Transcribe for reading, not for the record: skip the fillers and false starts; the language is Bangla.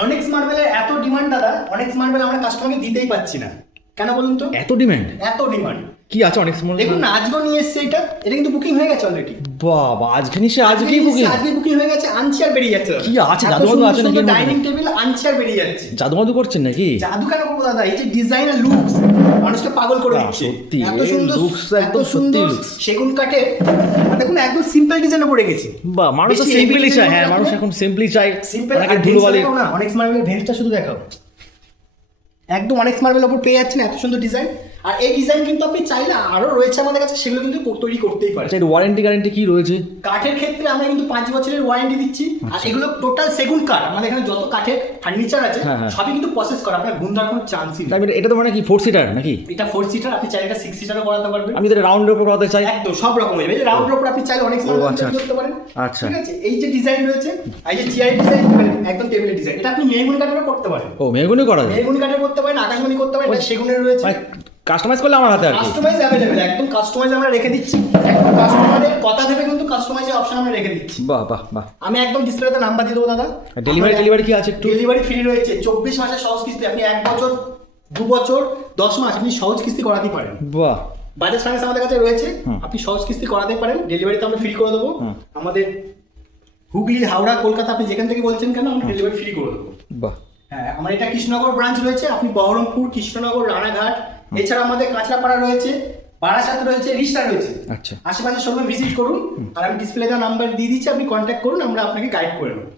অনেক্স মার্বেলের এত ডিমান্ড দাদা, অনেক্স মার্বেল আমরা কাস্টমারকে দিতেই পাচ্ছি না, কেন বলুন তো? এত ডিমান্ড? এত ডিমান্ড কি আছে অনেক সময়? দেখুন না, আজকেও নিয়ে এসছে এটা কিন্তু বুকিং হয়ে গেছে অলরেডি। বাবা, আজকে নিশ্চয়ই আজকেই বুকিং? আজকে বুকিং হয়ে গেছে, আনচেয়ার বেরিয়ে যাচ্ছে। কি আছে, জাদুঘর আছে নাকি? ডাইনিং টেবিল আনচেয়ার বেরিয়ে যাচ্ছে। জাদু করছেন নাকি? জাদু কেন করবো দাদা, এই যে ডিজাইন আর লুকস মানুষকে পাগল করে দিচ্ছে। সত্যি এত সুন্দর লুকস, এত একদম সুন্দর সেগুন কাঠে দেখুন, একদম সিম্পল ডিজাইনে পড়ে গেছে। বাহ, মানুষ তো সিম্পলি চায়। হ্যাঁ, মানুষ এখন সিম্পলি চায়। সিম্পল অনেকে ধুলোবালি না, অনেক্স মার্বেলের ভেন্সটা শুধু দেখাও, একদম অনেক্স মার্বেলের উপর পেয়ে যাচ্ছেন এত সুন্দর ডিজাইন। আর এই ডিজাইন কিন্তু আপনি চাইলে আরো রয়েছে আমাদের কাছে, সেগুলো কিন্তু তৈরি করতেই পারেন। এর ওয়ারেন্টি গ্যারান্টি কি রয়েছে? কাঠের ক্ষেত্রে আমরা কিন্তু 5 বছরের ওয়ারেন্টি দিচ্ছি। আর এগুলো টোটাল সেগুন কাঠ, আমাদের এখানে যত কাঠের ফার্নিচার আছে সবই কিন্তু প্রসেস করা, আপনার গুণ দেওয়ার কোনো চান্সই নেই। এটা তো মানে কি 4 সিটার নাকি? এটা 4 সিটার, আপনি চাইলে এটা 6 সিটারও করাতে পারবেন। আমি তো রাউন্ডের উপর করাতে চাই। একদম সব রকম হয়ে যাবে, রাউন্ডের উপর আপনি চাইলে অনেক সময় করতে পারেন। আচ্ছা, ঠিক আছে, এই যে ডিজাইন রয়েছে, এই যে চেয়ার ডিজাইন, একদম টেবিলের ডিজাইন, এটা আপনি মেহগুনি কাঠেরও করতে পারেন। ও, মেহগুনি করা যায়? মেহগুনি কাঠের করতে পারেন, আকাশমণি করতে পারেন, এটা সেগুনের রয়েছে। কাস্টমাইজ করলে আমার হাতে আর কি? কাস্টমাইজ अवेलेबल, একদম কাস্টমাইজ আমরা রেখে দিচ্ছি, একদম কাস্টমারের কথা ভেবে কিন্তু কাস্টমাইজের অপশন আমরা রেখে দিচ্ছি। বাহ বাহ বাহ। আমি একদম ডিসপ্লেতে নাম্বার দিয়ে দেবো দাদা। ডেলিভারি কি আছে একটু? ডেলিভারি ফ্রি রয়েছে, 24 মাসের সহজ কিস্তি, আপনি 1 বছর 2 বছর 10 মাস আপনি সহজ কিস্তি করাতে পারেন। বাহ, বাজাজ ফাইন্যান্স আমাদের কাছে রয়েছে, আপনি সহজ কিস্তি করাতে পারেন, ডেলিভারিতে আমরা ফ্রি করে দেবো। আমাদের হুগলি, হাওড়া, কলকাতা, আপনি যেখান থেকে বলছেন কেন আমরা ডেলিভারি ফ্রি করে দেবো। বাহ। হ্যাঁ, আমার এটা কৃষ্ণনগর ব্রাঞ্চ রয়েছে, আপনি বহরমপুর, কৃষ্ণনগর, রানাঘাট, এছাড়া আমাদের কাঁচরাপাড়া রয়েছে, বারাসাত রয়েছে, রিষ্টা রয়েছে। আচ্ছা, আশেপাশের শোরুমে ভিজিট করুন, আর আমি ডিসপ্লে দেওয়া নাম্বার দিয়ে দিচ্ছি, আপনি কন্ট্যাক্ট করুন, আমরা আপনাকে গাইড করে নেবো।